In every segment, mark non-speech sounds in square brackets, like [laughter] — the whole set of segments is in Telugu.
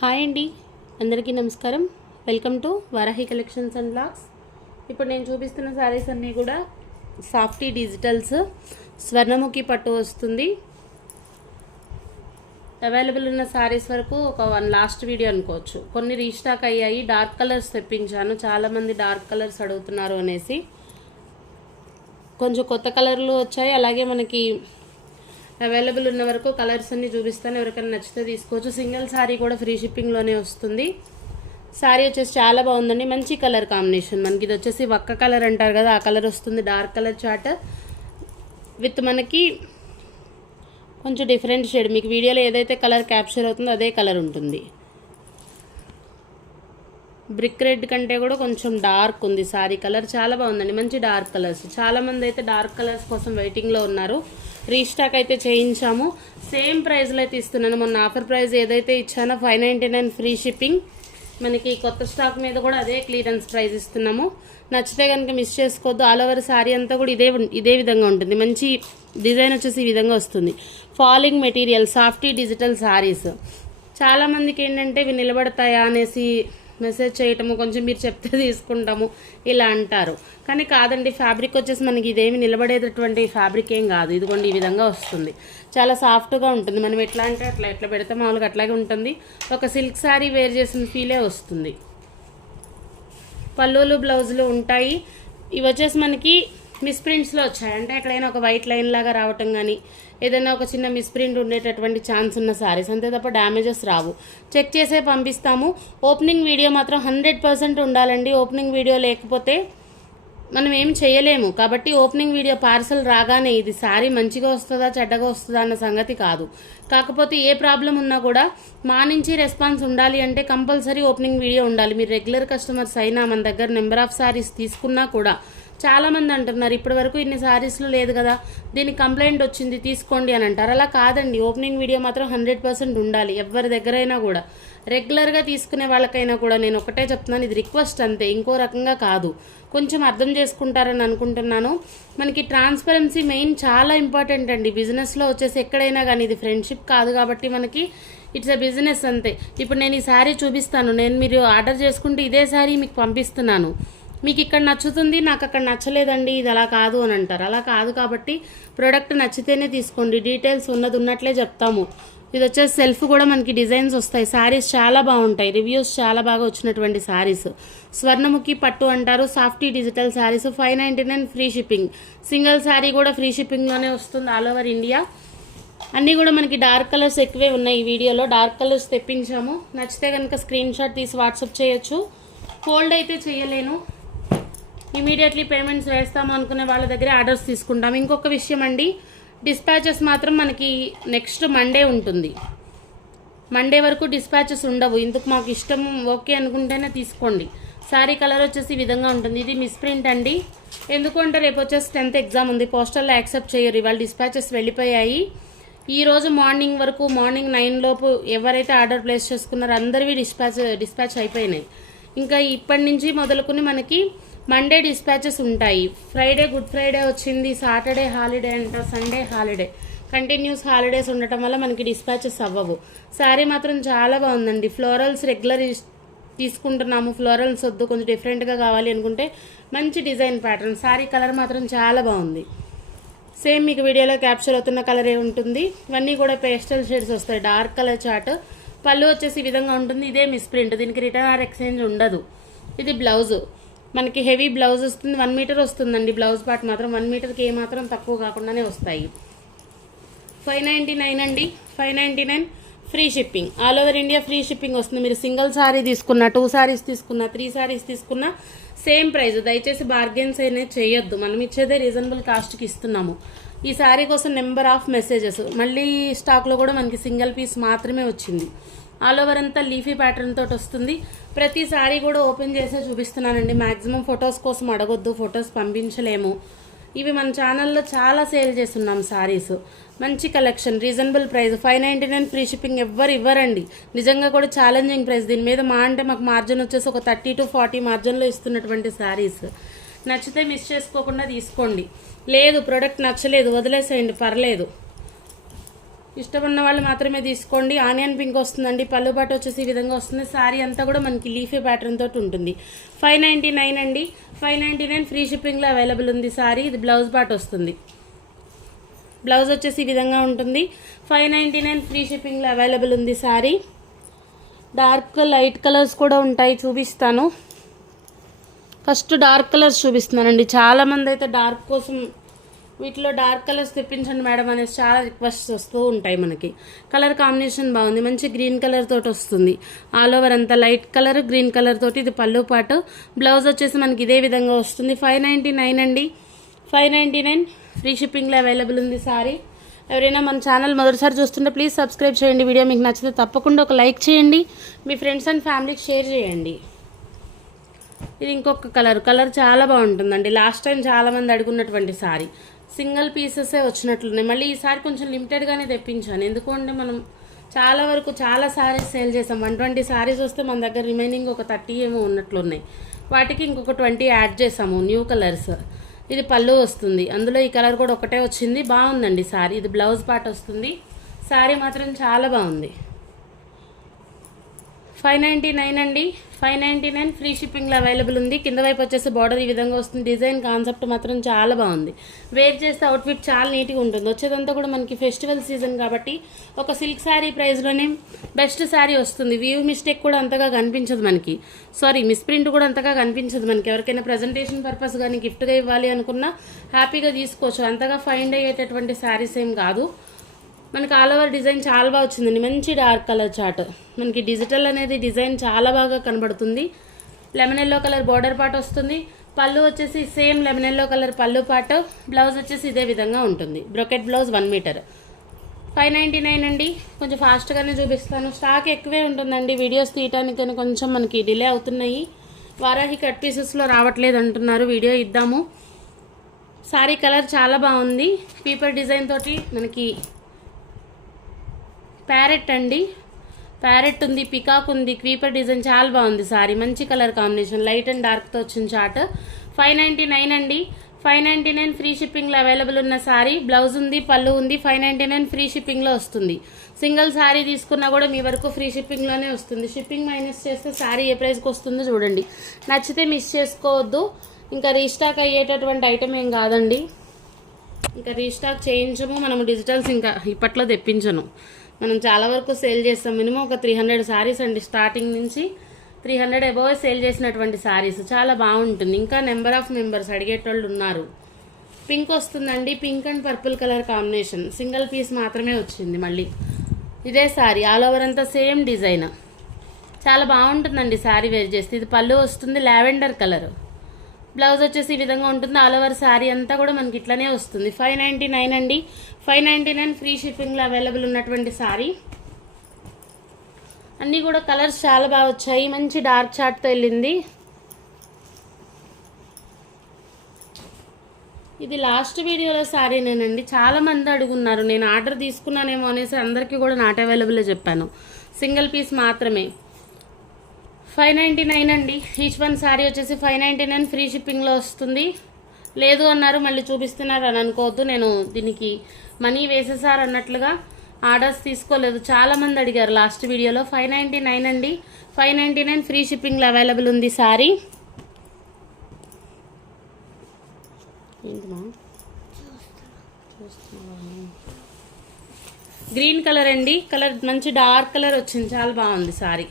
హాయ్ అండి. అందరికీ నమస్కారం. Welcome to Varahi collections and blogs. ఇప్పుడు నేను చూపిస్తున్న శారీస్ అన్నీ కూడా సాఫ్టీ డిజిటల్స్. స్వర్ణముఖి పట్టు వస్తుంది. అవైలబుల్ ఉన్న శారీస్ వరకు ఒక వన్ లాస్ట్ వీడియో అనుకోవచ్చు. కొన్ని రీస్టాక్ అయ్యాయి. డార్క్ కలర్స్ తెప్పించాను. చాలామంది డార్క్ కలర్స్ అడుగుతున్నారు అనేసి. కొంచెం కొత్త కలర్లు వచ్చాయి. అలాగే మనకి అవైలబుల్ ఉన్న వరకు కలర్స్ అన్ని చూపిస్తాను. ఎవరికైనా నచ్చితే తీసుకోవచ్చు. సింగిల్ శారీ కూడా ఫ్రీ షిప్పింగ్లోనే వస్తుంది. శారీ వచ్చేసి చాలా బాగుందండి. మంచి కలర్ కాంబినేషన్ మనకి. ఇది వచ్చేసి వక్క కలర్ అంటారు కదా ఆ కలర్ వస్తుంది. డార్క్ కలర్ చాట్ విత్ మనకి కొంచెం డిఫరెంట్ షేడ్. మీకు వీడియోలో ఏదైతే కలర్ క్యాప్చర్ అవుతుందో అదే కలర్ ఉంటుంది. బ్రిక్ రెడ్ కంటే కూడా కొంచెం డార్క్ ఉంది సారీ కలర్. చాలా బాగుందండి. మంచి డార్క్ కలర్స్. చాలామంది అయితే డార్క్ కలర్స్ కోసం వెయిటింగ్లో ఉన్నారు. రీస్టాక్ అయితే చేయించాము. సేమ్ ప్రైస్లో అయితే ఇస్తున్నాను. మొన్న ఆఫర్ ప్రైస్ ఏదైతే ఇచ్చానో five ninety nine free shipping. మనకి కొత్త స్టాక్ మీద కూడా అదే క్లియరెన్స్ ప్రైస్ ఇస్తున్నాము. నచ్చితే కనుక మిస్ చేసుకోవద్దు. ఆల్ ఓవర్ శారీ అంతా కూడా ఇదే ఇదే విధంగా ఉంటుంది. మంచి డిజైన్ వచ్చేసి ఈ విధంగా వస్తుంది. Falling material softy digital saris చాలామందికి ఏంటంటే ఇవి నిలబడతాయా అనేసి మెసేజ్ చేయటము కొంచెం మీరు చెప్తే [laughs] తీసుకుంటాము ఇలా అంటారు. కానీ కాదండి ఫ్యాబ్రిక్ వచ్చేసి మనకి ఇదేమి నిలబడేటటువంటి ఫ్యాబ్రిక్ ఏం కాదు. ఇదిగోండి ఈ విధంగా వస్తుంది. చాలా సాఫ్ట్గా ఉంటుంది. మనం ఎట్లా అంటే అట్లా ఎట్లా పెడితే మామూలుగా అట్లాగే ఉంటుంది. ఒక సిల్క్ శారీ వేర్ చేసిన ఫీలే వస్తుంది. పళ్ళులు బ్లౌజులు ఉంటాయి. ఇవి వచ్చేసి మనకి మిస్ప్రింట్స్లో వచ్చాయి. అంటే ఎక్కడైనా ఒక వైట్ లైన్ లాగా రావటం కానీ ఏదైనా ఒక చిన్న మిస్ప్రింట్ ఉండేటటువంటి ఛాన్స్ ఉన్న సారీస్ అంతే తప్ప డ్యామేజెస్ రావు. చెక్ చేసే పంపిస్తాము. ఓపెనింగ్ వీడియో మాత్రం హండ్రెడ్ పర్సెంట్ ఉండాలండి. ఓపెనింగ్ వీడియో లేకపోతే మనం ఏం చేయలేము. కాబట్టి ఓపెనింగ్ వీడియో పార్సల్ రాగానే ఇది శారీ మంచిగా వస్తుందా చెడ్డగా వస్తుందా అన్న సంగతి కాదు. కాకపోతే ఏ ప్రాబ్లం ఉన్నా కూడా మా నుంచి రెస్పాన్స్ ఉండాలి అంటే కంపల్సరీ ఓపెనింగ్ వీడియో ఉండాలి. మీరు రెగ్యులర్ కస్టమర్స్ అయినా మన దగ్గర నెంబర్ ఆఫ్ శారీస్ తీసుకున్నా కూడా చాలామంది అంటున్నారు ఇప్పటి వరకు ఇన్ని శారీస్లో లేదు కదా దీనికి కంప్లైంట్ వచ్చింది తీసుకోండి అని అంటారు. అలా కాదండి ఓపెనింగ్ వీడియో మాత్రం హండ్రెడ్ పర్సెంట్ ఉండాలి ఎవరి దగ్గరైనా కూడా. రెగ్యులర్గా తీసుకునే వాళ్ళకైనా కూడా నేను ఒకటే చెప్తున్నాను ఇది రిక్వెస్ట్ అంతే ఇంకో రకంగా కాదు. కొంచెం అర్థం చేసుకుంటారని అనుకుంటున్నాను. మనకి ట్రాన్స్పరెన్సీ మెయిన్ చాలా ఇంపార్టెంట్ అండి. బిజినెస్లో వచ్చేసి ఎక్కడైనా కానీ ఇది ఫ్రెండ్షిప్ కాదు కాబట్టి మనకి ఇట్స్ ఎ బిజినెస్ అంతే. ఇప్పుడు నేను ఈ శారీ చూపిస్తాను నేను మీరు ఆర్డర్ చేసుకుంటే ఇదే శారీ మీకు పంపిస్తున్నాను. మీకు ఇక్కడ నచ్చుతుంది నాకు అక్కడ నచ్చలేదండి ఇది అలా కాదు అని అంటారు. అలా కాదు కాబట్టి ప్రోడక్ట్ నచ్చితేనే తీసుకోండి. డీటెయిల్స్ ఉన్నది ఉన్నట్లే చెప్తాము. ఇది వచ్చేసి సెల్ఫ్ కూడా మనకి డిజైన్స్ వస్తాయి. శారీస్ చాలా బాగుంటాయి. రివ్యూస్ చాలా బాగా వచ్చినటువంటి శారీస్ స్వర్ణముఖి పట్టు అంటారు. Softy digital saris five ninety nine free shipping single sari కూడా ఫ్రీ షిప్పింగ్లోనే వస్తుంది ఆల్ ఓవర్ ఇండియా అన్నీ కూడా మనకి డార్క్ కలర్స్ ఎక్కువే ఉన్నాయి ఈ వీడియోలో. డార్క్ కలర్స్ తెప్పించాము. నచ్చితే కనుక స్క్రీన్ షాట్ తీసి వాట్సాప్ చేయొచ్చు. ఫోల్డ్ అయితే చేయలేను. ఇమీడియట్లీ పేమెంట్స్ వేస్తాము అనుకునే వాళ్ళ దగ్గర ఆర్డర్స్ తీసుకుంటాం ఇంకొక విషయం అండి డిస్పాచెస్ మాత్రం మనకి నెక్స్ట్ మండే ఉంటుంది. మండే వరకు డిస్పాచెస్ ఉండవు. ఇందుకు మాకు ఇష్టం ఓకే అనుకుంటేనే తీసుకోండి. శారీ కలర్ వచ్చేసి ఈ విధంగా ఉంటుంది. ఇది మిస్ప్రింట్ అండి. ఎందుకంటే రేపు వచ్చేసి టెన్త్ ఎగ్జామ్ ఉంది. పోస్టల్లో యాక్సెప్ట్ చేయరు. ఇవాళ డిస్పాచెస్ వెళ్ళిపోయాయి. ఈరోజు మార్నింగ్ వరకు మార్నింగ్ నైన్ లోపు ఎవరైతే ఆర్డర్ ప్లేస్ చేసుకున్నారో అందరివి డిస్పాచ్ డిస్పాచ్ అయిపోయినాయి. ఇంకా ఇప్పటి నుంచి మొదలుకొని మనకి మండే డిస్పాచెస్ ఉంటాయి. ఫ్రైడే గుడ్ ఫ్రైడే వచ్చింది. సాటర్డే హాలిడే అంట సండే హాలిడే కంటిన్యూస్ హాలిడేస్ ఉండటం వల్ల మనకి డిస్పాచెస్ అవ్వవు. శారీ మాత్రం చాలా బాగుందండి. ఫ్లోరల్స్ రెగ్యులర్ తీసుకుంటున్నాము. ఫ్లోరల్స్ వద్దు కొంచెం డిఫరెంట్గా కావాలి అనుకుంటే మంచి డిజైన్ ప్యాటర్న్ శారీ కలర్ మాత్రం చాలా బాగుంది. సేమ్ మీకు వీడియోలో క్యాప్చర్ అవుతున్న కలరే ఉంటుంది. ఇవన్నీ కూడా పేస్టల్ షేడ్స్ వస్తాయి. డార్క్ కలర్ చార్ట్ పళ్ళు వచ్చేసి ఈ విధంగా ఉంటుంది. ఇదే మిస్ప్రింట్ దీనికి రిటర్న్ ఆర్ ఎక్స్చేంజ్ ఉండదు. ఇది బ్లౌజు మనకి హెవీ బ్లౌజ్ వస్తుంది వన్ మీటర్ వస్తుందండి బ్లౌజ్ పార్ట్ మాత్రం. వన్ మీటర్కి ఏమాత్రం తక్కువ కాకుండానే వస్తాయి. ఫైవ్ నైంటీ నైన్ అండి. Five ninety nine free shipping. All over India free shipping వస్తుంది. మీరు సింగిల్ శారీ తీసుకున్నా టూ శారీస్ తీసుకున్నా త్రీ శారీస్ తీసుకున్నా సేమ్ ప్రైస్. దయచేసి బార్గెన్స్ అయినా చేయొద్దు. మనం ఇచ్చేదే రీజనబుల్ కాస్ట్కి ఇస్తున్నాము. ఈ శారీ కోసం నెంబర్ ఆఫ్ మెసేజెస్. మళ్ళీ స్టాక్లో కూడా మనకి సింగిల్ పీస్ మాత్రమే వచ్చింది. ఆల్ ఓవర్ అంతా లీఫీ ప్యాటర్న్ తోటి వస్తుంది. ప్రతి సారీ కూడా ఓపెన్ చేసే చూపిస్తున్నానండి. మాక్సిమం ఫొటోస్ కోసం అడగొద్దు ఫొటోస్ పంపించలేము. ఇవి మన ఛానల్లో చాలా సేల్ చేస్తున్నాం సారీస్. మంచి collection reasonable price. Five ninety nine free shipping ఎవ్వరు ఇవ్వరండి. నిజంగా కూడా ఛాలెంజింగ్ ప్రైస్. దీని మీద మా అంటే మాకు మార్జిన్ వచ్చేసి ఒక థర్టీ టు ఫార్టీ మార్జిన్లో ఇస్తున్నటువంటి శారీస్ నచ్చితే మిస్ చేసుకోకుండా తీసుకోండి. లేదు ప్రోడక్ట్ నచ్చలేదు వదిలేసేయండి పర్లేదు. ఇష్టమున్న వాళ్ళు మాత్రమే తీసుకోండి. ఆనియన్ పింక్ వస్తుందండి. పళ్ళు పాటు వచ్చేసి ఈ విధంగా వస్తుంది. శారీ అంతా కూడా మనకి లీఫీ ప్యాటర్న్ తోటి ఉంటుంది. ఫైవ్ నైంటీ నైన్ అండి. ఫైవ్ నైంటీ నైన్ ఫ్రీ షిప్పింగ్లో అవైలబుల్ ఉంది శారీ ఇది బ్లౌజ్ పాటు వస్తుంది. బ్లౌజ్ వచ్చేసి ఈ విధంగా ఉంటుంది. ఫైవ్ నైంటీ నైన్ ఫ్రీ షిప్పింగ్లో అవైలబుల్ ఉంది శారీ డార్క్ లైట్ కలర్స్ కూడా ఉంటాయి. చూపిస్తాను. ఫస్ట్ డార్క్ కలర్స్ చూపిస్తున్నానండి. చాలామంది అయితే డార్క్ కోసం వీటిలో డార్క్ కలర్స్ తెప్పించండి మేడం అనేసి చాలా రిక్వెస్ట్ వస్తూ ఉంటాయి మనకి. కలర్ కాంబినేషన్ బాగుంది. మంచి గ్రీన్ కలర్ తోటి వస్తుంది. ఆల్ ఓవర్ అంతా లైట్ కలర్ గ్రీన్ కలర్ తోటి ఇది పళ్ళు పాటు. బ్లౌజ్ వచ్చేసి మనకి ఇదే విధంగా వస్తుంది. ఫైవ్ నైంటీ నైన్ అండి. Five ninety nine. ఫ్రీ షిప్పింగ్లో అవైలబుల్ ఉంది సారీ. ఎవరైనా మన ఛానల్ మొదటిసారి చూస్తుంటే ప్లీజ్ సబ్స్క్రైబ్ చేయండి. వీడియో మీకు నచ్చితే తప్పకుండా ఒక లైక్ చేయండి. మీ ఫ్రెండ్స్ అండ్ ఫ్యామిలీకి షేర్ చేయండి. ఇది ఇంకొక కలర్. కలర్ చాలా బాగుంటుందండి. లాస్ట్ టైం చాలా మంది అడుగున్నటువంటి సారీ. సింగిల్ పీసెసే వచ్చినట్లున్నాయి. మళ్ళీ ఈసారి కొంచెం లిమిటెడ్గానే తెప్పించాను. ఎందుకంటే మనం చాలా వరకు చాలా సారీస్ సేల్ చేసాం. వన్ ట్వంటీ సారీస్ వస్తే మన దగ్గర రిమైనింగ్ ఒక థర్టీ ఏమో ఉన్నట్లున్నాయి. వాటికి ఇంకొక ట్వంటీ యాడ్ చేసాము న్యూ కలర్స్. ఇది పళ్ళు వస్తుంది. అందులో ఈ కలర్ కూడా ఒకటే వచ్చింది. బాగుందండి సారీ. ఇది బ్లౌజ్ పార్ట్ వస్తుంది. సారీ మాత్రం చాలా బాగుంది. ఫైవ్ నైంటీ నైన్ అండి. ఫైవ్ నైంటీ నైన్ ఫ్రీ షిప్పింగ్లో అవైలబుల్ ఉంది. కింద వైపు వచ్చేసి బార్డర్ ఈ విధంగా వస్తుంది. డిజైన్ కాన్సెప్ట్ మాత్రం చాలా బాగుంది. వేర్ చేస్తే అవుట్ఫిట్ చాలా నీట్గా ఉంటుంది. వచ్చేదంతా కూడా మనకి ఫెస్టివల్ సీజన్ కాబట్టి ఒక సిల్క్ శారీ ప్రైస్లోనే బెస్ట్ శారీ వస్తుంది. వ్యూ మిస్టేక్ కూడా అంతగా కనిపించదు మనకి. సారీ మిస్ప్రింట్ కూడా అంతగా కనిపించదు మనకి. ఎవరికైనా ప్రజెంటేషన్ పర్పస్ కానీ గిఫ్ట్గా ఇవ్వాలి అనుకున్నా హ్యాపీగా తీసుకోవచ్చు. అంతగా ఫైండ్ అయ్యేటటువంటి శారీస్ ఏం కాదు. మనకి ఆల్ ఓవర్ డిజైన్ చాలా బాగా వచ్చిందండి. మంచి డార్క్ కలర్ చార్ట్ మనకి డిజిటల్ అనేది డిజైన్ చాలా బాగా కనబడుతుంది. Lemon yellow colour border part వస్తుంది. పళ్ళు వచ్చేసి సేమ్ లెమన్ ఎల్లో కలర్ పళ్ళు పార్ట్ బ్లౌజ్ వచ్చేసి ఇదే విధంగా ఉంటుంది. Brocade blouse one metre five ninety nine అండి. కొంచెం ఫాస్ట్గానే చూపిస్తాను. స్టాక్ ఎక్కువే ఉంటుందండి. వీడియోస్ తీయటానికి కానీ కొంచెం మనకి డిలే అవుతున్నాయి. వారాహి కట్ పీసెస్లో రావట్లేదు అంటున్నారు. వీడియో ఇద్దాము. సారీ కలర్ చాలా బాగుంది. పీపర్ డిజైన్ తోటి మనకి ప్యారెట్ అండి. ప్యారెట్ ఉంది పికాక్ ఉంది క్వీపర్ డిజైన్ చాలా బాగుంది సారీ. మంచి కలర్ కాంబినేషన్ లైట్ అండ్ డార్క్తో వచ్చిన చార్ట్ ఫైవ్ నైంటీ నైన్ అండి. ఫైవ్ నైంటీ నైన్ ఫ్రీ షిప్పింగ్లో అవైలబుల్ ఉన్న సారీ. బ్లౌజ్ ఉంది పళ్ళు ఉంది ఫైవ్ నైంటీ నైన్ ఫ్రీ షిప్పింగ్లో వస్తుంది. సింగిల్ సారీ తీసుకున్నా కూడా మీ వరకు ఫ్రీ షిప్పింగ్లోనే వస్తుంది. షిప్పింగ్ మైనస్ చేస్తే సారీ ఏ ప్రైస్కి వస్తుందో చూడండి. నచ్చితే మిస్ చేసుకోవద్దు. ఇంకా రీస్టాక్ అయ్యేటటువంటి ఐటమ్ ఏం కాదండి. ఇంకా రీస్టాక్ చేయించము మనము డిజిటల్స్ ఇంకా ఇప్పట్లో తెప్పించను. మనం చాలా వరకు సేల్ చేస్తాం. మినిమం ఒక త్రీ హండ్రెడ్ శారీస్ అండి. స్టార్టింగ్ నుంచి త్రీ హండ్రెడ్ అబోవ్ సేల్ చేసినటువంటి శారీస్ చాలా బాగుంటుంది. ఇంకా నెంబర్ ఆఫ్ మెంబర్స్ అడిగేటోళ్ళు ఉన్నారు. పింక్ వస్తుందండి. Pink and purple colour combination single piece మాత్రమే వచ్చింది మళ్ళీ. ఇదే శారీ ఆల్ ఓవర్ అంతా సేమ్ డిజైన్ చాలా బాగుంటుందండి శారీ వేర్ చేస్తే. ఇది పళ్ళు వస్తుంది లావెండర్ కలర్. బ్లౌజ్ వచ్చేసి ఈ విధంగా ఉంటుంది. ఆల్ ఓవర్ శారీ అంతా కూడా మనకి ఇట్లానే వస్తుంది. ఫైవ్ నైంటీ నైన్ అండి. ఫైవ్ నైంటీ నైన్ ఫ్రీ షిప్పింగ్లో అవైలబుల్ ఉన్నటువంటి శారీ అన్నీ కూడా కలర్స్ చాలా బాగా వచ్చాయి. మంచి డార్క్ చార్ట్తో వెళ్ళింది. ఇది లాస్ట్ వీడియోలో శారీనేనండి చాలా మంది అడుగున్నారు. నేను ఆర్డర్ తీసుకున్నానేమో అనేసి అందరికీ కూడా నాట్ అవైలబుల్ చెప్పాను. సింగిల్ పీస్ మాత్రమే. ఫైవ్ నైంటీ నైన్ అండి. ఈచ్ వన్ శారీ వచ్చేసి ఫైవ్ నైంటీ నైన్ ఫ్రీ షిప్పింగ్లో వస్తుంది. లేదు అన్నారు మళ్ళీ చూపిస్తున్నారు అని అనుకోవద్దు. నేను దీనికి మనీ వేసేసారు అన్నట్లుగా ఆర్డర్స్ తీసుకోలేదు. చాలా మంది అడిగారు లాస్ట్ వీడియోలో ఫైవ్ నైంటీ నైన్ అండి. ఫైవ్ నైంటీ నైన్ ఫ్రీ షిప్పింగ్లో అవైలబుల్ ఉంది సారీ. గ్రీన్ కలర్ అండి. కలర్ మంచి డార్క్ కలర్ వచ్చింది. చాలా బాగుంది సారీ.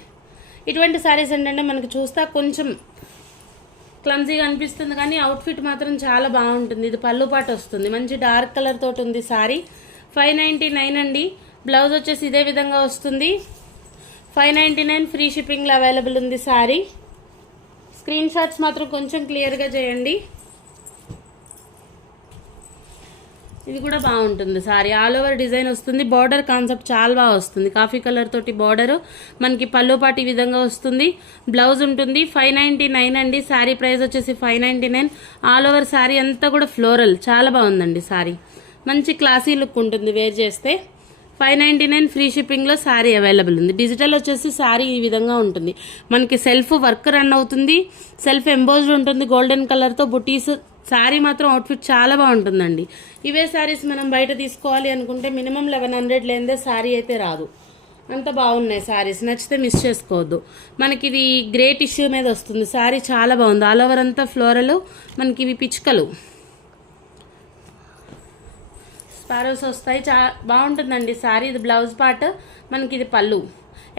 ఇటువంటి శారీస్ ఏంటంటే మనకు చూస్తా కొంచెం క్లమ్జీగా అనిపిస్తుంది కానీ అవుట్ఫిట్ మాత్రం చాలా బాగుంటుంది. ఇది పళ్ళుపాటు వస్తుంది. మంచి డార్క్ కలర్ తోటి ఉంది సారీ. ఫైవ్ నైంటీ నైన్ అండి. బ్లౌజ్ వచ్చేసి ఇదే విధంగా వస్తుంది. ఫైవ్ నైంటీ నైన్ ఫ్రీ షిప్పింగ్లో అవైలబుల్ ఉంది సారీ. స్క్రీన్ షాట్స్ మాత్రం కొంచెం క్లియర్గా చేయండి. ఇది కూడా బాగుంటుంది సారీ. ఆల్ ఓవర్ డిజైన్ వస్తుంది. బార్డర్ కాన్సెప్ట్ చాలా బాగా వస్తుంది. కాఫీ కలర్ తోటి బార్డర్ మనకి పల్లోపాటి విధంగా వస్తుంది. బ్లౌజ్ ఉంటుంది. ఫైవ్ నైంటీ నైన్ అండి. శారీ ప్రైస్ వచ్చేసి five ninety nine all over sari అంతా కూడా ఫ్లోరల్ చాలా బాగుందండి శారీ మంచి క్లాసీ లుక్ ఉంటుంది వేర్ చేస్తే. ఫైవ్ నైంటీ నైన్ ఫ్రీ షిప్పింగ్లో శారీ అవైలబుల్ ఉంది. డిజిటల్ వచ్చేసి శారీ ఈ విధంగా ఉంటుంది. మనకి సెల్ఫ్ వర్క్ రన్ అవుతుంది. సెల్ఫ్ ఎంబోజ్డ్ ఉంటుంది గోల్డెన్ కలర్తో బుటీస్ శారీ మాత్రం అవుట్ఫిట్ చాలా బాగుంటుందండి. ఇవే శారీస్ మనం బయట తీసుకోవాలి అనుకుంటే మినిమం లెవెన్ హండ్రెడ్ లేనిదే శారీ అయితే రాదు. అంత బాగున్నాయి శారీస్ నచ్చితే మిస్ చేసుకోవద్దు. మనకి ఇది గ్రే టిష్యూ మీద వస్తుంది. శారీ చాలా బాగుంది. ఆల్ ఓవర్ అంతా ఫ్లోరల్ మనకి ఇవి పిచ్చుకలు. స్పారోస్ వస్తాయి. చా బాగుంటుందండి శారీ ఇది బ్లౌజ్ పార్ట్ మనకి ఇది పళ్ళు.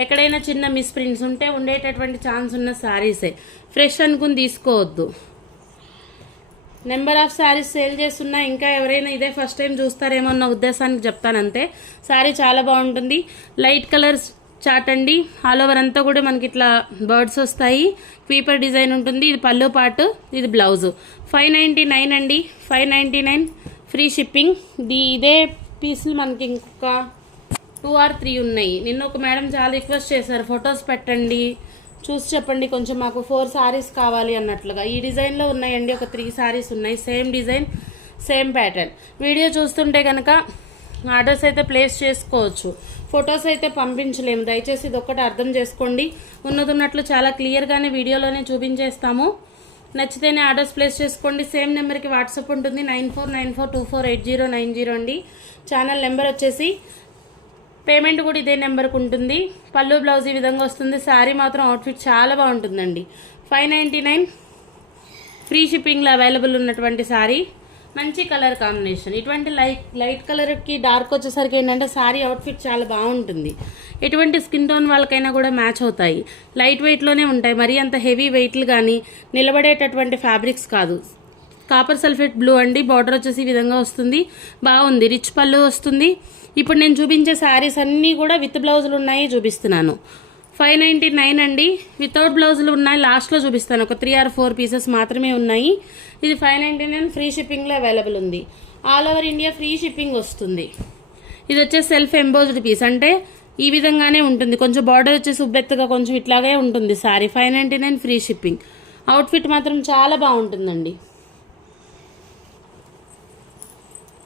ఎక్కడైనా చిన్న మిస్ ప్రింట్స్ ఉంటే ఉండేటటువంటి ఛాన్స్ ఉన్న శారీసే ఫ్రెష్ అనుకుని తీసుకోవద్దు. నెంబర్ ఆఫ్ శారీస్ సేల్ చేస్తున్నా ఇంకా ఎవరైనా ఇదే ఫస్ట్ టైం చూస్తారేమో అన్న ఉద్దేశానికి చెప్తానంతే. శారీ చాలా బాగుంటుంది. లైట్ కలర్స్ చాట్ అండి. ఆల్ ఓవర్ అంతా కూడా మనకి ఇట్లా బర్డ్స్ వస్తాయి. క్వీపర్ డిజైన్ ఉంటుంది. ఇది పళ్ళు పాటు ఇది బ్లౌజ్. ఫైవ్ నైంటీ నైన్ అండి. Five ninety nine free shipping the ఇదే పీసులు మనకి ఇంకొక టూ ఆర్ త్రీ ఉన్నాయి. నిన్న ఒక మేడం చాలా రిక్వెస్ట్ చేశారు. ఫొటోస్ పెట్టండి. చూసి చెప్పండి కొంచెం మాకు ఫోర్ సారీస్ కావాలి అన్నట్లుగా. ఈ డిజైన్లో ఉన్నాయండి ఒక త్రీ సారీస్ ఉన్నాయి. Same design same pattern video చూస్తుంటే కనుక ఆర్డర్స్ అయితే ప్లేస్ చేసుకోవచ్చు. ఫొటోస్ అయితే పంపించలేము. దయచేసి ఇది ఒక్కటి అర్థం చేసుకోండి. ఉన్నదిన్నట్లు చాలా క్లియర్గానే వీడియోలోనే చూపించేస్తాము. నచ్చితేనే ఆర్డర్స్ ప్లేస్ చేసుకోండి. సేమ్ నెంబర్కి వాట్సాప్ ఉంటుంది. Nine four nine four two four eight zero nine zero అండి. ఛానల్ నెంబర్ వచ్చేసి పేమెంట్ కూడా ఇదే నెంబర్కి ఉంటుంది. పళ్ళు బ్లౌజ్ ఈ విధంగా వస్తుంది. శారీ మాత్రం అవుట్ఫిట్ చాలా బాగుంటుందండి. ఫైవ్ నైంటీ నైన్ ఫ్రీ షిప్పింగ్లో అవైలబుల్ ఉన్నటువంటి శారీ మంచి కలర్ కాంబినేషన్ ఇటువంటి లైట్ లైట్ కలర్కి డార్క్ వచ్చేసరికి ఏంటంటే శారీ అవుట్ఫిట్ చాలా బాగుంటుంది. ఎటువంటి స్కిన్ టోన్ వాళ్ళకైనా కూడా మ్యాచ్ అవుతాయి. లైట్ వెయిట్లోనే ఉంటాయి. మరీ అంత హెవీ వెయిట్లు కానీ నిలబడేటటువంటి ఫ్యాబ్రిక్స్ కాదు. కాపర్ సల్ఫేట్ బ్లూ అండి. బార్డర్ వచ్చేసి ఈ విధంగా వస్తుంది. బాగుంది. రిచ్ పళ్ళు వస్తుంది. ఇప్పుడు నేను చూపించే శారీస్ అన్నీ కూడా విత్ బ్లౌజులు ఉన్నాయి చూపిస్తున్నాను. ఫైవ్ నైంటీ నైన్ అండి. వితౌట్ బ్లౌజులు ఉన్నాయి. లాస్ట్లో చూపిస్తాను. ఒక త్రీ ఆర్ ఫోర్ పీసెస్ మాత్రమే ఉన్నాయి. ఇది ఫైవ్ నైంటీ నైన్ ఫ్రీ షిప్పింగ్లో అవైలబుల్ ఉంది. All over India free shipping వస్తుంది. ఇది వచ్చేసి సెల్ఫ్ ఎంబోజ్డ్ పీస్ అంటే ఈ విధంగానే ఉంటుంది. కొంచెం బార్డర్ వచ్చేసి ఉబ్బెత్తగా కొంచెం ఇట్లాగే ఉంటుంది. Sari five ninety nine free shipping outfit మాత్రం చాలా బాగుంటుందండి.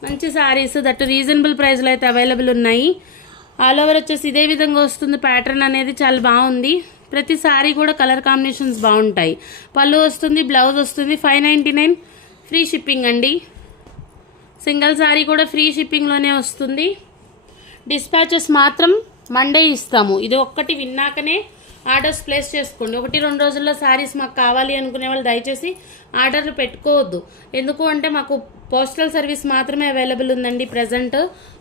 మంచి శారీస్ దట్ రీజనబుల్ ప్రైస్లో అయితే అవైలబుల్ ఉన్నాయి. ఆల్ ఓవర్ వచ్చేసి ఇదే విధంగా వస్తుంది. ప్యాటర్న్ అనేది చాలా బాగుంది. ప్రతి సారీ కూడా కలర్ కాంబినేషన్స్ బాగుంటాయి. పళ్ళు వస్తుంది బ్లౌజ్ వస్తుంది five ninety nine free shipping అండి. సింగిల్ సారీ కూడా ఫ్రీ షిప్పింగ్లోనే వస్తుంది. డిస్పాచెస్ మాత్రం మండే ఇస్తాము. ఇది ఒక్కటి విన్నాకనే ఆర్డర్స్ ప్లేస్ చేసుకోండి. ఒకటి రెండు రోజుల్లో శారీస్ మాకు కావాలి అనుకునే వాళ్ళు దయచేసి ఆర్డర్లు పెట్టుకోవద్దు. ఎందుకు అంటే మాకు పోస్టల్ సర్వీస్ మాత్రమే అవైలబుల్ ఉందండి ప్రజెంట్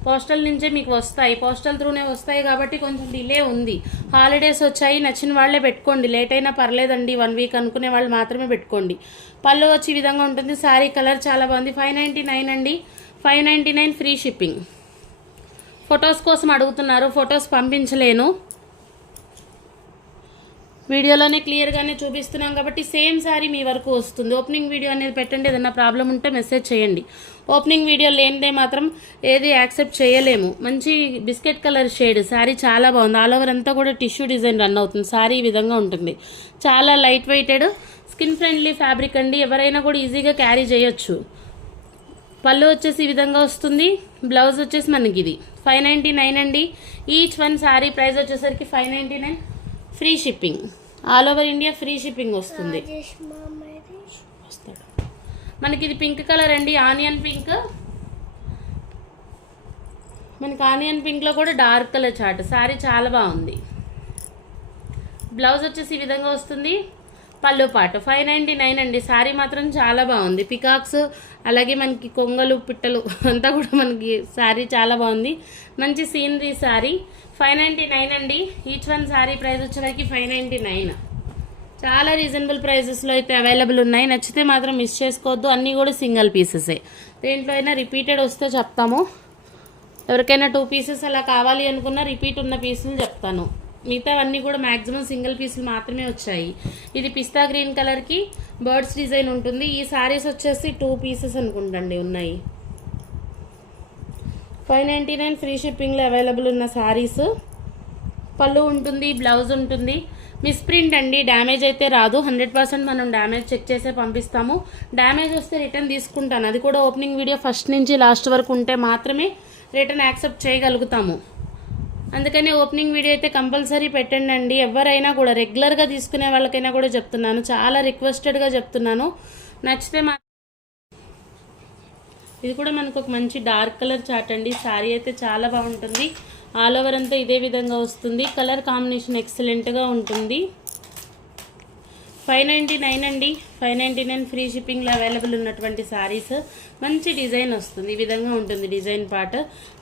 పోస్టల్ నుంచే మీకు వస్తాయి. పోస్టల్ త్రూనే వస్తాయి కాబట్టి కొంచెం డిలే ఉంది. హాలిడేస్ వచ్చాయి. నచ్చిన వాళ్ళే పెట్టుకోండి. లేట్ అయినా పర్లేదండి. వన్ వీక్ అనుకునే వాళ్ళు మాత్రమే పెట్టుకోండి. పళ్ళు వచ్చి విధంగా ఉంటుంది. శారీ కలర్ చాలా బాగుంది. ఫైవ్ నైంటీ నైన్ అండి. Five ninety nine free shipping photos కోసం అడుగుతున్నారు. ఫొటోస్ పంపించలేను. వీడియోలోనే క్లియర్గానే చూపిస్తున్నాం కాబట్టి సేమ్ శారీ మీ వరకు వస్తుంది. ఓపెనింగ్ వీడియో అనేది పెట్టండి. ఏదైనా ప్రాబ్లం ఉంటే మెసేజ్ చేయండి. ఓపెనింగ్ వీడియో లేనిదే మాత్రం ఏది యాక్సెప్ట్ చేయలేము. మంచి బిస్కెట్ కలర్ షేడ్ శారీ చాలా బాగుంది. ఆల్ ఓవర్ అంతా కూడా టిష్యూ డిజైన్ రన్ అవుతుంది. శారీ ఈ విధంగా ఉంటుంది. చాలా light weighted skin friendly fabric అండి. ఎవరైనా కూడా ఈజీగా క్యారీ చేయొచ్చు. పళ్ళు వచ్చేసి ఈ విధంగా వస్తుంది. బ్లౌజ్ వచ్చేసి మనకి ఇది. ఫైవ్ నైంటీ నైన్ అండి. ఈచ్ వన్ శారీ ప్రైస్ వచ్చేసరికి five ninety nine free shipping all over India free shipping వస్తుంది. వస్తాడు. మనకి ఇది పింక్ కలర్ అండి ఆనియన్ పింక్ మనకి ఆనియన్ పింక్లో కూడా డార్క్ కలర్ చాట్ శారీ చాలా బాగుంది. బ్లౌజ్ వచ్చేసి ఈ విధంగా వస్తుంది. పళ్ళు పాటు. ఫైవ్ నైంటీ నైన్ అండి. శారీ మాత్రం చాలా బాగుంది. పికాక్స్ అలాగే మనకి కొంగలు పిట్టలు అంతా కూడా మనకి శారీ చాలా బాగుంది. మంచి scenery sari five ninety nine అండి. ఈచ్ వన్ శారీ ప్రైస్ వచ్చేసరికి ఫైవ్ నైంటీ నైన్ చాలా రీజనబుల్ ప్రైజెస్లో అయితే అవైలబుల్ ఉన్నాయి. నచ్చితే మాత్రం మిస్ చేసుకోవద్దు. అన్నీ కూడా సింగిల్ పీసెసే దేంట్లో అయినా రిపీటెడ్ వస్తే చెప్తాము. ఎవరికైనా టూ పీసెస్ అలా కావాలి అనుకున్నా రిపీట్ ఉన్న పీసులు చెప్తాను. మిగతావన్నీ కూడా మ్యాక్సిమం సింగిల్ పీసులు మాత్రమే వచ్చాయి. ఇది పిస్తా గ్రీన్ కలర్కి బర్డ్స్ డిజైన్ ఉంటుంది. ఈ సారీస్ వచ్చేసి టూ పీసెస్ అనుకుంటండి ఉన్నాయి. ఫైవ్ నైంటీ నైన్ ఫ్రీ షిప్పింగ్లో అవైలబుల్ ఉన్న శారీస్ పళ్ళు ఉంటుంది బ్లౌజ్ ఉంటుంది. మిస్ప్రింట్ అండి డ్యామేజ్ అయితే రాదు. హండ్రెడ్ పర్సెంట్ మనం డ్యామేజ్ చెక్ చేసే పంపిస్తాము. డ్యామేజ్ వస్తే రిటర్న్ తీసుకుంటాను. అది కూడా ఓపెనింగ్ వీడియో ఫస్ట్ నుంచి లాస్ట్ వరకు ఉంటే మాత్రమే రిటర్న్ యాక్సెప్ట్ చేయగలుగుతాము. అందుకని ఓపెనింగ్ వీడియో అయితే కంపల్సరీ పెట్టండి అండి ఎవరైనా కూడా రెగ్యులర్గా తీసుకునే వాళ్ళకైనా కూడా చెప్తున్నాను. చాలా రిక్వెస్టెడ్గా చెప్తున్నాను. నచ్చితే మా ఇది కూడా మనకు ఒక మంచి డార్క్ కలర్ చాట్ అండి. శారీ అయితే చాలా బాగుంటుంది. ఆల్ ఓవర్ అంతా ఇదే విధంగా వస్తుంది. కలర్ కాంబినేషన్ ఎక్సలెంట్గా ఉంటుంది. ఫైవ్ నైంటీ నైన్ అండి. ఫైవ్ నైంటీ నైన్ ఫ్రీ షిప్పింగ్లో అవైలబుల్ ఉన్నటువంటి శారీస్ మంచి డిజైన్ వస్తుంది. ఈ విధంగా ఉంటుంది డిజైన్ పార్ట్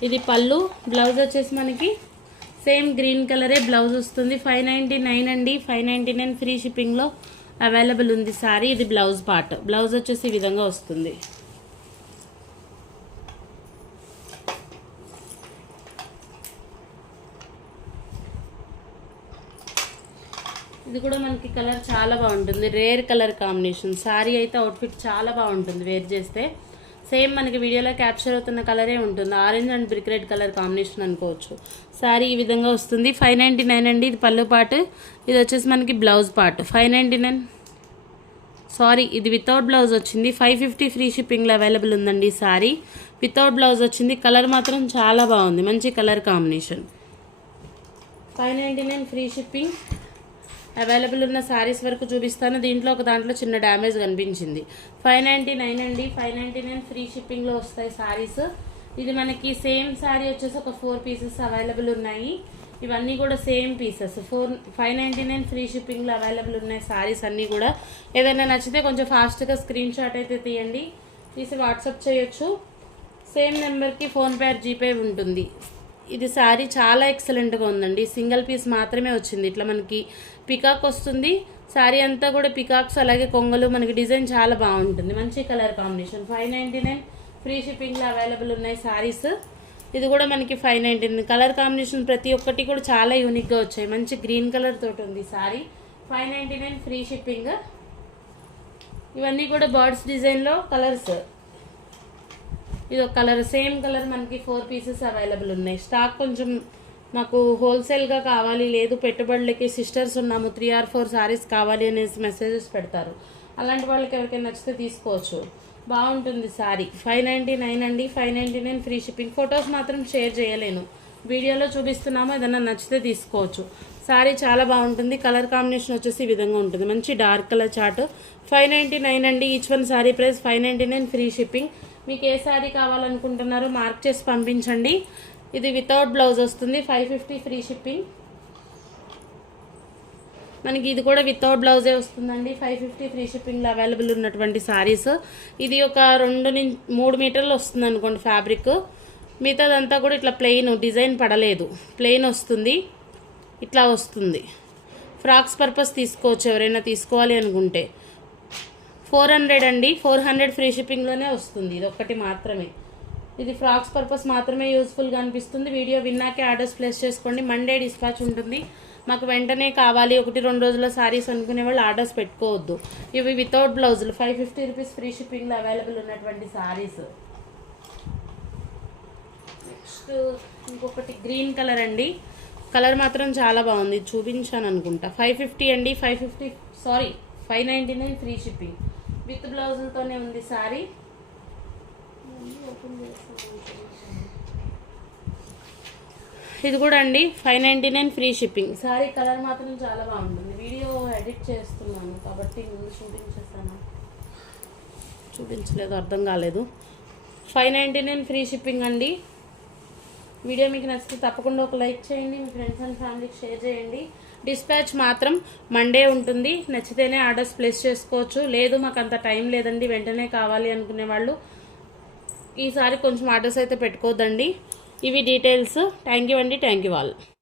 ఇది పళ్ళు. బ్లౌజ్ వచ్చేసి మనకి సేమ్ గ్రీన్ కలరే బ్లౌజ్ వస్తుంది. ఫైవ్ నైంటీ నైన్ అండి. ఫైవ్ నైంటీ నైన్ ఫ్రీ షిప్పింగ్లో అవైలబుల్ ఉంది సారీ. ఇది బ్లౌజ్ పార్ట్. బ్లౌజ్ వచ్చేసి ఈ విధంగా వస్తుంది. ఇది కూడా మనకి కలర్ చాలా బాగుంటుంది. Rare colour combination. శారీ అయితే అవుట్ఫిట్ చాలా బాగుంటుంది వేర్ చేస్తే. సేమ్ మనకి వీడియోలో క్యాప్చర్ అవుతున్న కలరే ఉంటుంది. Orange and brick red colour combination అనుకోవచ్చు. శారీ ఈ విధంగా వస్తుంది. ఫైవ్ నైంటీ నైన్ అండి. ఇది పళ్ళు పాటు. ఇది వచ్చేసి మనకి blouse part five ninety nine sari ఇది వితౌట్ బ్లౌజ్ వచ్చింది. ఫైవ్ ఫిఫ్టీ ఫ్రీ షిప్పింగ్లో అవైలబుల్ ఉందండి ఈ శారీ వితౌట్ బ్లౌజ్ వచ్చింది. కలర్ మాత్రం చాలా బాగుంది. మంచి colour combination five ninety nine free shipping available ఉన్న శారీస్ వరకు చూపిస్తాను. దీంట్లో ఒక దాంట్లో చిన్న డ్యామేజ్ కనిపించింది. ఫైవ్ నైంటీ నైన్ అండి. ఫైవ్ నైంటీ నైన్ ఫ్రీ షిప్పింగ్లో వస్తాయి శారీస్ ఇది మనకి సేమ్ శారీ వచ్చేసి ఒక ఫోర్ పీసెస్ అవైలబుల్ ఉన్నాయి. ఇవన్నీ కూడా same pieces. Four five ninety nine free షిప్పింగ్లో అవైలబుల్ ఉన్నాయి శారీస్ అన్నీ కూడా. ఏదైనా నచ్చితే కొంచెం ఫాస్ట్గా స్క్రీన్ షాట్ అయితే తీయండి. తీసి వాట్సాప్ చేయొచ్చు. సేమ్ నెంబర్కి ఫోన్పే జీపే ఉంటుంది. ఇది శారీ చాలా ఎక్సలెంట్గా ఉందండి. సింగిల్ పీస్ మాత్రమే వచ్చింది. ఇట్లా మనకి పికాక్ వస్తుంది. శారీ అంతా కూడా పికాక్స్ అలాగే కొంగలు మనకి డిజైన్ చాలా బాగుంటుంది. మంచి colour combination. Five ninety nine free షిప్పింగ్లో అవైలబుల్ ఉన్నాయి శారీస్. ఇది కూడా మనకి five ninety nine. Colour combination ప్రతి ఒక్కటి కూడా చాలా యూనిక్గా వచ్చాయి. మంచి గ్రీన్ కలర్ తోటి ఉంది sari. Five ninety nine free shipping. ఇవన్నీ కూడా బర్డ్స్ డిజైన్లో కలర్స్. ఇది ఒక కలర్ సేమ్ కలర్ మనకి ఫోర్ పీసెస్ అవైలబుల్ ఉన్నాయి. స్టాక్ కొంచెం మాకు హోల్సేల్గా కావాలి లేదు పెట్టుబడులకి సిస్టర్స్ ఉన్నాము త్రీ ఆర్ ఫోర్ సారీస్ కావాలి అనేసి మెసేజెస్ పెడతారు. అలాంటి వాళ్ళకి ఎవరికైనా నచ్చితే తీసుకోవచ్చు. బాగుంటుంది సారీ. ఫైవ్ నైంటీ నైన్ అండి five ninety nine free shipping. Photos మాత్రం షేర్ చేయలేను. వీడియోలో చూపిస్తున్నాము ఏదైనా నచ్చితే తీసుకోవచ్చు. సారీ చాలా బాగుంటుంది కలర్ కాంబినేషన్ వచ్చేసి ఈ విధంగా ఉంటుంది. మంచి dark colour chart five ninety nine అండి each one sari price five ninety nine free shipping. మీకు ఏ శారీ కావాలనుకుంటున్నారో మార్క్ చేసి పంపించండి. ఇది వితౌట్ బ్లౌజ్ వస్తుంది. ఫైవ్ ఫిఫ్టీ ఫ్రీ షిప్పింగ్ మనకి ఇది కూడా వితౌట్ బ్లౌజే వస్తుందండి. ఫైవ్ ఫిఫ్టీ ఫ్రీ షిప్పింగ్లో అవైలబుల్ ఉన్నటువంటి శారీస్ ఇది ఒక రెండు నుంచి మూడు మీటర్లు వస్తుంది అనుకోండి ఫ్యాబ్రిక్ మిగతాదంతా కూడా ఇట్లా ప్లెయిన్ డిజైన్ పడలేదు. ప్లెయిన్ వస్తుంది. ఇట్లా వస్తుంది. ఫ్రాక్స్ పర్పస్ తీసుకోవచ్చు ఎవరైనా తీసుకోవాలి అనుకుంటే. ఫోర్ హండ్రెడ్ అండి. ఫోర్ హండ్రెడ్ ఫ్రీ షిప్పింగ్లోనే వస్తుంది. ఇది ఒక్కటి మాత్రమే. ఇది ఫ్రాక్స్ పర్పస్ మాత్రమే యూస్ఫుల్గా అనిపిస్తుంది. వీడియో విన్నాకే ఆర్డర్స్ ప్లేస్ చేసుకోండి. మండే డిస్పాచ్ ఉంటుంది. మాకు వెంటనే కావాలి. ఒకటి రెండు రోజుల సారీస్ అనుకునే వాళ్ళు ఆర్డర్స్ పెట్టుకోవద్దు. ఇవి వితౌట్ బ్లౌజులు ఫైవ్ ఫిఫ్టీ రూపీస్ ఫ్రీ షిప్పింగ్లో అవైలబుల్ ఉన్నటువంటి సారీస్. నెక్స్ట్ ఇంకొకటి గ్రీన్ కలర్ అండి. కలర్ మాత్రం చాలా బాగుంది. చూపించాను అనుకుంటా. ఫైవ్ ఫిఫ్టీ అండి. Five fifty sari five ninety nine free shipping with బ్లౌజులతోనే ఉంది సారీ. ఇది కూడా అండి five ninety nine free shipping sari colour మాత్రం చాలా బాగుంటుంది. వీడియో ఎడిట్ చేస్తున్నాను కాబట్టి ముందు చూపించేస్తాను. చూపించలేదు అర్థం కాలేదు. Five ninety nine free shipping అండి. వీడియో మీకు నచ్చితే తప్పకుండా ఒక లైక్ చేయండి మీ ఫ్రెండ్స్ అండ్ ఫ్యామిలీకి షేర్ చేయండి. డిస్పాచ్ మాత్రం మండే ఉంటుంది. నచ్చితేనే ఆర్డర్స్ ప్లేస్ చేసుకోవచ్చు. లేదు మాకు అంత టైం లేదండి. వెంటనే కావాలి అనుకునే వాళ్ళు ఈసారి కొంచెం ఆర్డర్స్ అయితే పెట్టుకోవద్దండి. ఇవి డీటెయిల్స్. థ్యాంక్ యూ అండి. Thank you all.